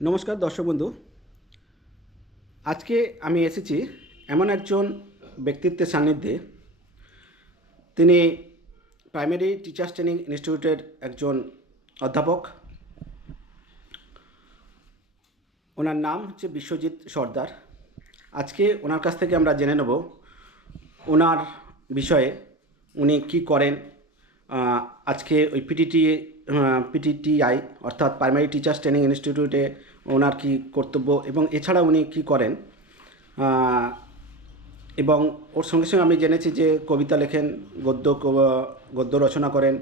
নমস্কার দর্শক বন্ধু। আজকে আমি এসেছি এমন একজন ব্যক্তিত্বের সান্নিধ্যে। তিনি প্রাইমারি টিচার্স ট্রেনিং ইনস্টিটিউটের একজন অধ্যাপক। ওনার নাম হচ্ছে বিশ্বজিৎ সর্দার। আজকে ওনার কাছ থেকে আমরা জেনে নেব ওনার বিষয়ে, উনি কি করেন। আজকে ওই পিটিটিআই অর্থাৎ প্রাইমারি টিচার্স ট্রেনিং ইনস্টিটিউটে ওনার কি কর্তব্য এবং এছাড়া উনি কি করেন। এবং ওর সঙ্গে সঙ্গে আমি জেনেছি যে কবিতা লেখেন, গদ্য রচনা করেন।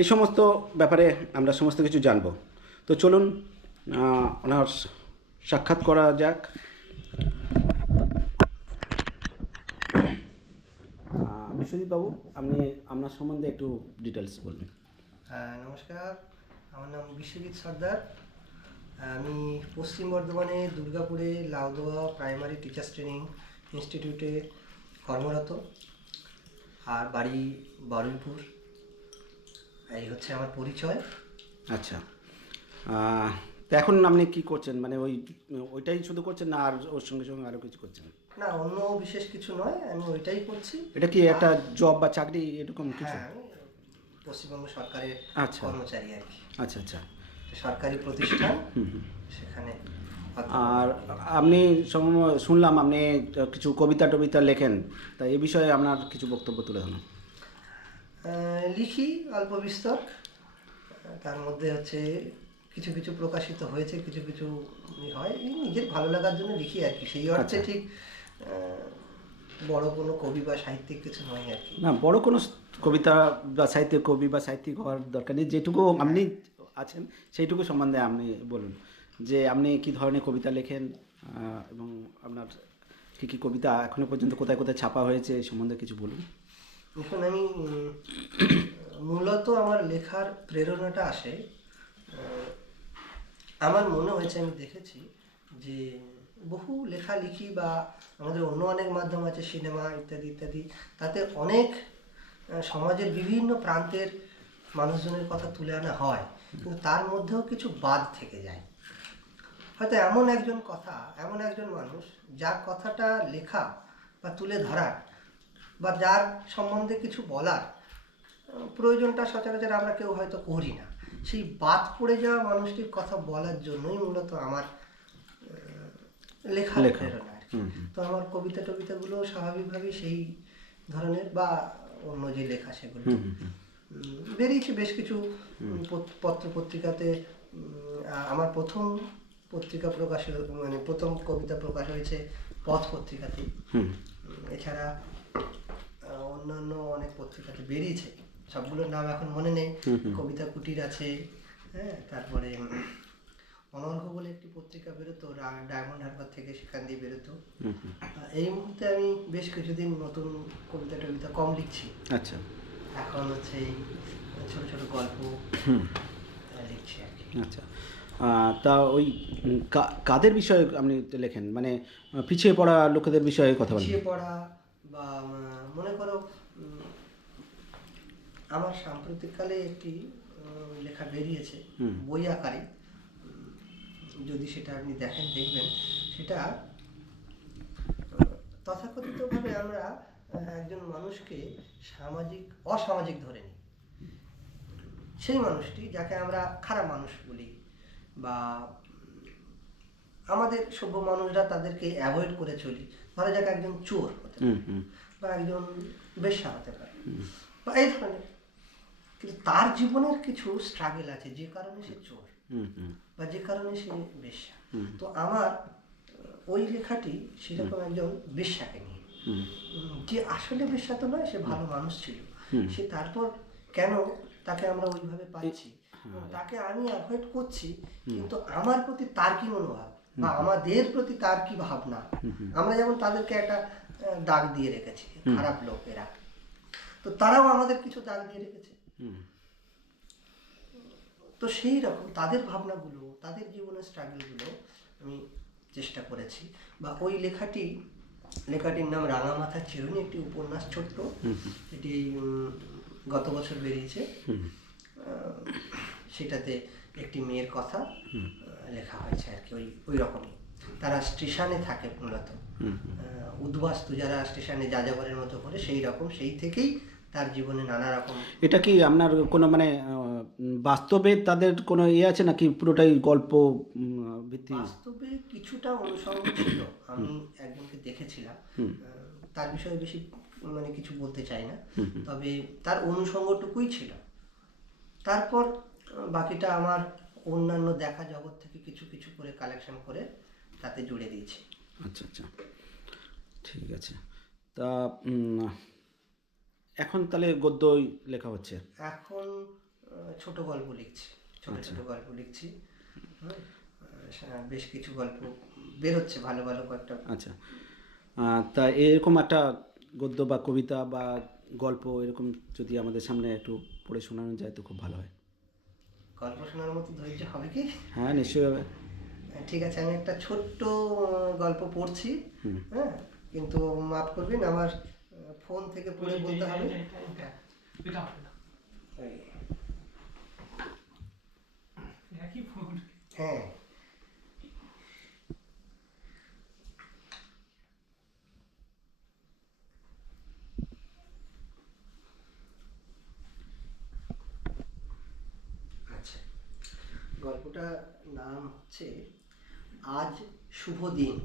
এই সমস্ত ব্যাপারে আমরা সমস্ত কিছু জানব। তো চলুন ওনার সাক্ষাৎ করা যাক। বিশ্বজিৎ বাবু, আপনি আপনার সম্বন্ধে একটু ডিটেলস বলবেন। নমস্কার, আমার নাম বিশ্বজিৎ সর্দার। আমি পশ্চিম বর্ধমানে দুর্গাপুরে লাউদোয়া প্রাইমারি টিচার্স ট্রেনিং ইনস্টিটিউটে কর্মরত, আর বাড়ি বারুইপুর। এই হচ্ছে আমার পরিচয়। আচ্ছা, তো এখন আপনি কি করছেন? মানে ওইটাই শুধু করছেন না আর ওর সঙ্গে সঙ্গে আরও কিছু করছেন? না, অন্য বিশেষ কিছু নয়, আমি ওইটাই করছি। এটা কি একটা জব বা চাকরি এরকম কিছু? হ্যাঁ, আমি পশ্চিমবঙ্গ সরকারের আচ্ছা কর্মচারী আর কি। আচ্ছা আচ্ছা। সরকারি প্রতিষ্ঠান, সেখানে। আর আপনি শুনলাম আপনি কিছু কবিতা টবিতা লেখেন, তা এই বিষয়ে আপনার কিছু বক্তব্য তুলে ধরুন। লিখি অল্প বিস্তর, তার মধ্যে হচ্ছে কিছু কিছু প্রকাশিত হয়েছে, কিছু কিছু হয়, এই নিজের ভালো লাগার জন্য লিখি আর কি। সেই অর্থে ঠিক বড় কোনো কবি বা সাহিত্যিক কিছু নয় আর কি। না, বড় কোনো কবিতা বা সাহিত্যিক, কবি বা সাহিত্যিক হওয়ার দরকার নেই। যেটুকু আপনি আছেন সেইটুকু সম্বন্ধে আপনি বলুন, যে আপনি কী ধরনের কবিতা লেখেন এবং আপনার কী কী কবিতা এখনও পর্যন্ত কোথায় কোথায় ছাপা হয়েছে এই সম্বন্ধে কিছু বলুন। এখন আমি মূলত আমার লেখার প্রেরণাটা আসে, আমার মনে হয়েছে, আমি দেখেছি যে বহু লেখালেখি বা আমাদের অন্য অনেক মাধ্যম আছে, সিনেমা ইত্যাদি ইত্যাদি, তাতে অনেক সমাজের বিভিন্ন প্রান্তের মানুষজনের কথা তুলে আনা হয়, কিন্তু তার মধ্যেও কিছু বাদ থেকে যায়। হয়তো এমন একজন মানুষ যার কথাটা লেখা বা তুলে ধরার বা যার সম্বন্ধে কিছু বলার প্রয়োজনটা সচরাচর আমরা কেউ হয়তো করি না, সেই বাদ পড়ে যাওয়া মানুষটির কথা বলার জন্যই মূলত আমার লেখার প্রেরণা আর কি। তো আমার কবিতা টবিতাগুলো স্বাভাবিকভাবেই সেই ধরনের, বা অন্য যে লেখা সেগুলো বেরিয়েছে বেশ কিছু পত্র পত্রিকাতে। আমার প্রথম পত্রিকা প্রকাশ, মানে প্রথম কবিতা প্রকাশ হয়েছে পথ পত্রিকাতে। এছাড়া অন্যান্য অনেক পত্রিকাতে বেরিয়েছে, সবগুলোর নাম এখন মনে নেই। কবিতা কুটির আছে, হ্যাঁ, তারপরে অনর্ঘ বলে একটি পত্রিকা বেরোতো ডায়মন্ড হারবার থেকে, সেখান দিয়ে বেরোতো। এই মুহূর্তে আমি বেশ কিছুদিন নতুন কবিতা টবিতা কম লিখছি। আচ্ছা, এখন হচ্ছে এই ছোট ছোট গল্প লিখছি আর কি। আচ্ছা। তা ওই কাদের বিষয়ে আপনি লেখেন? মানে পিছিয়ে পড়া লোকেদের বিষয়ে কথা বলেন? পিছিয়ে পড়া বা মনে করো, আমার সাম্প্রতিককালে একটি লেখা বেরিয়েছে বই আকারে, যদি সেটা আপনি দেখবেন, সেটা তথাকথিতভাবে আমরা একজন মানুষকে অসামাজিক ধরে নিই। সেই মানুষটি যাকে আমরা খারাপ মানুষ বলি, বা আমাদের সভ্য মানুষরা তাদেরকে অ্যাভয়েড করে চলি। ধরা যাক একজন চোর হতে পারে, বা একজন বেশ্যা হতে পারে, বা এই ধরনের। কিন্তু তার জীবনের কিছু স্ট্রাগল আছে, যে কারণে সে চোর বা যে কারণে সে বেশ্যা। তো আমার ওই লেখাটি সেরকম একজন বেশ্যাকে নিয়ে, যে আসলে বেশ্যা তো নয়, সে ভালো মানুষ ছিল। সে তারপর কেন তাকে আমরা ওইভাবে পাচ্ছি, তাকে আমি অ্যাভয়েড করছি, কিন্তু আমার প্রতি তার কি মনোভাব বা আমাদের প্রতি তার কি ভাবনা। আমরা যেমন তাদেরকে একটা দাগ দিয়ে রেখেছি, খারাপ লোক এরা, তো তারাও আমাদের কিছু দাগ দিয়ে রেখেছে। তো সেই রকম তাদের ভাবনাগুলো, তাদের জীবনের স্ট্রাগলগুলো আমি চেষ্টা করেছি। বা ওই লেখাটির নাম রাঙামাথা চিরুনি, একটি উপন্যাস, ছোট্ট। এটি গত বছর বেরিয়েছে। সেটাতে একটি মেয়ের কথা লেখা হয়েছে আর কি, ওই ওই রকমই। তারা স্টেশনে থাকে মূলত, উদ্বাস্তু যারা স্টেশনে যাযাবরের মতো করে, সেই রকম, সেই থেকেই তার জীবনে নানা রকম। এটা কি আপনার কোনো মানে বাস্তবে তাদের কোনো ইয়ে আছে নাকি পুরোটাই গল্প ভিত্তি? বাস্তবে কিছুটা অনুষঙ্গ ছিল, আমি একজনকে দেখেছিলাম, তার বিষয়ে বেশি মানে কিছু বলতে চাই না, তবে তার অনুষঙ্গটুকুই ছিল। তারপর বাকিটা আমার অন্যান্য দেখা জগৎ থেকে কিছু কিছু করে কালেকশন করে তাতে জুড়ে দিয়েছি। আচ্ছা আচ্ছা, ঠিক আছে। তা এখন তাহলে গদ্যই লেখা হচ্ছে? এখন ছোট গল্প লিখছি, ছোট ছোট গল্প লিখছি। বেশ কিছু গল্প বেরোচ্ছে, ভালো ভালো কয়েকটা। আচ্ছা, তা এরকম একটা গদ্য বা কবিতা বা গল্প এরকম যদি আমাদের সামনে একটু পড়ে শোনানো যায় তো খুব ভালো হয়। গল্প শোনার মতো ধৈর্য হবে কি? হ্যাঁ, নিশ্চয়ই হবে। ঠিক আছে, আমি একটা ছোট্ট গল্প পড়ছি। হ্যাঁ, কিন্তু মাফ করবেন, আমার ফোন থেকে পড়ে বলতে হবে। হ্যাঁ, আচ্ছা, গল্পটার নাম হচ্ছে আজ শুভ দিন।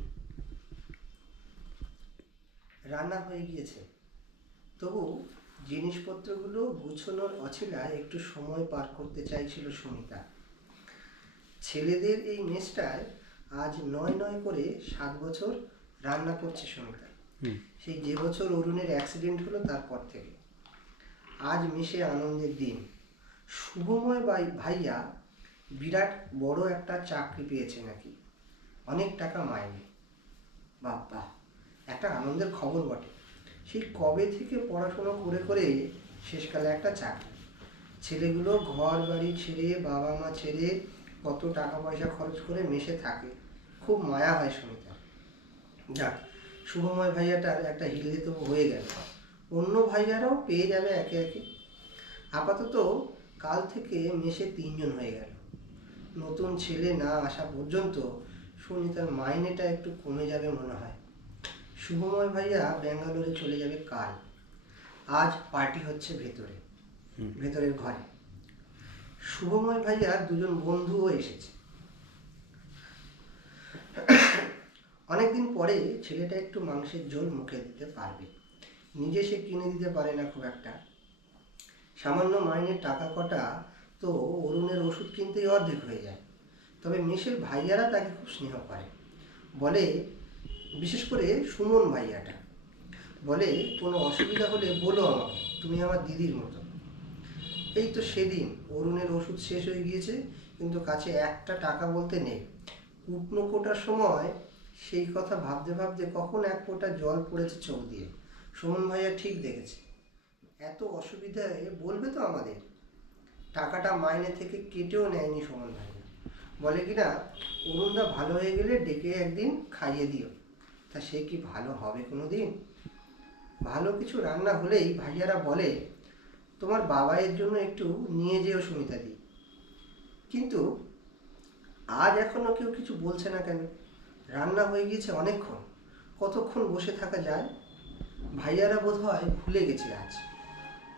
রান্না হয়ে গিয়েছে, তবু জিনিসপত্রগুলো গুছানোর অছিলায় একটু সময় পার করতে চাইছিল সুমিতা। ছেলেদের এই মেসটায় আজ নয় নয় করে 7 বছর রান্না করছে সুমিতা। সেই যে বছর অরুণের অ্যাক্সিডেন্ট হলো তারপর থেকে। আজ মেশে আনন্দের দিন। শুভময় ভাইয়া বিরাট বড় একটা চাকরি পেয়েছে নাকি, অনেক টাকা মাইনে। বাবা, একটা আনন্দের খবর বটে। সেই কবে থেকে পড়াশোনা করে করে শেষকালে একটা চাকরি। ছেলেগুলো ঘর বাড়ি ছেড়ে, বাবা মা ছেড়ে, কত টাকা পয়সা খরচ করে মেশে থাকে। খুব মায়া হয় সুমিতার। যাক, শুভময় ভাইয়াটার একটা হিল্লে তবু হয়ে গেল, অন্য ভাইয়ারাও পেয়ে যাবে একে একে। আপাতত কাল থেকে মেশে 3 জন হয়ে গেল। নতুন ছেলে না আসা পর্যন্ত সুনিতার মাইনেটা একটু কমে যাবে মনে হয়। শুভময় ভাইয়া ব্যাঙ্গালোরে চলে যাবে কাল। আজ পার্টি হচ্ছে ভেতরের ঘরে। শুভময় ভাইয়ার 2 জন বন্ধুও এসেছে। অনেকদিন পরে ছেলেটা একটু মাংসের ঝোল মুখে দিতে পারবে। নিজে সে কিনে দিতে পারে না খুব একটা। সামান্য মাইনের টাকা কটা তো অরুণের ওষুধ কিনতেই অর্ধেক হয়ে যায়। তবে মেশের ভাইয়ারা তাকে খুব স্নেহ করে। বলে, বিশেষ করে সুমন ভাইয়াটা বলে, কোনো অসুবিধা হলে বলো আমাকে, তুমি আমার দিদির মতো। এই তো সেদিন অরুণের ওষুধ শেষ হয়ে গিয়েছে, কিন্তু কাছে একটা টাকা বলতে নেই। কুটনো কোটার সময় সেই কথা ভাবতে ভাবতে কখন এক ফোঁটা জল পড়েছে চোখ দিয়ে। সুমন ভাইয়া ঠিক দেখেছে, এত অসুবিধায় বলবে তো আমাদের। টাকাটা মাইনে থেকে কেটেও নেয়নি সুমন ভাইয়া। বলে কিনা, অরুণদা ভালো হয়ে গেলে ডেকে একদিন খাইয়ে দিও। তা সে কি ভালো হবে কোনো দিন? ভালো কিছু রান্না হলেই ভাইয়ারা বলে, তোমার বাবাইয়ের জন্য একটু নিয়ে যেও সুমিতা দি। কিন্তু আজ এখনো কেউ কিছু বলছে না কেন? রান্না হয়ে গিয়েছে অনেকক্ষণ, কতক্ষণ বসে থাকা যায়? ভাইয়ারা বোধ হয় ভুলে গেছে আজ।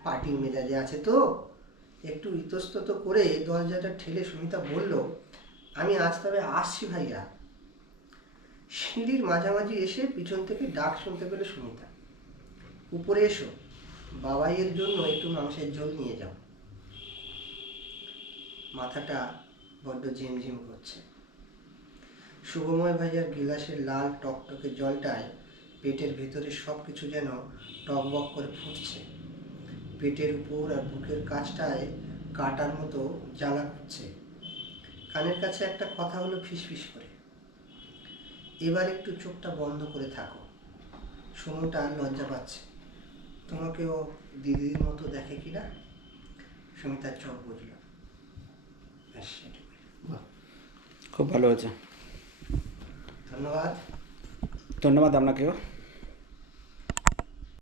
পার্টির মেজাজে আছে তো। একটু ইতস্তত করে দরজাটা ঠেলে সুমিতা বলল, আমি আজ তবে আসছি ভাইয়া। সিঁড়ির মাঝামাঝি এসে পিছন থেকে ডাক শুনতে পেল সুমিতা, উপরে এসো, বাবাইয়ের জন্য একটু মাংসের ঝোল নিয়ে যাও। মাথাটা বড্ড ঝিমঝিম করছে। শুভময় ভাইয়ার গিলাসের লাল টকটকে জলটায় পেটের ভেতরে সব কিছু যেন টকবক করে ফুটছে। পেটের উপর আর বুকের কাছটায় কাটার মতো জ্বালা করছে। কানের কাছে একটা কথা হলো ফিসফিস করে, এবার একটু চোখটা বন্ধ করে থাকো। সুমনটা লজ্জা পাচ্ছে, তোমাকেও দিদির মতো দেখে কিনা। সুমিতার চোখ বুঝল। ব্যাস, সেটুকুই। খুব ভালো হয়েছে, ধন্যবাদ। ধন্যবাদ আপনাকেও।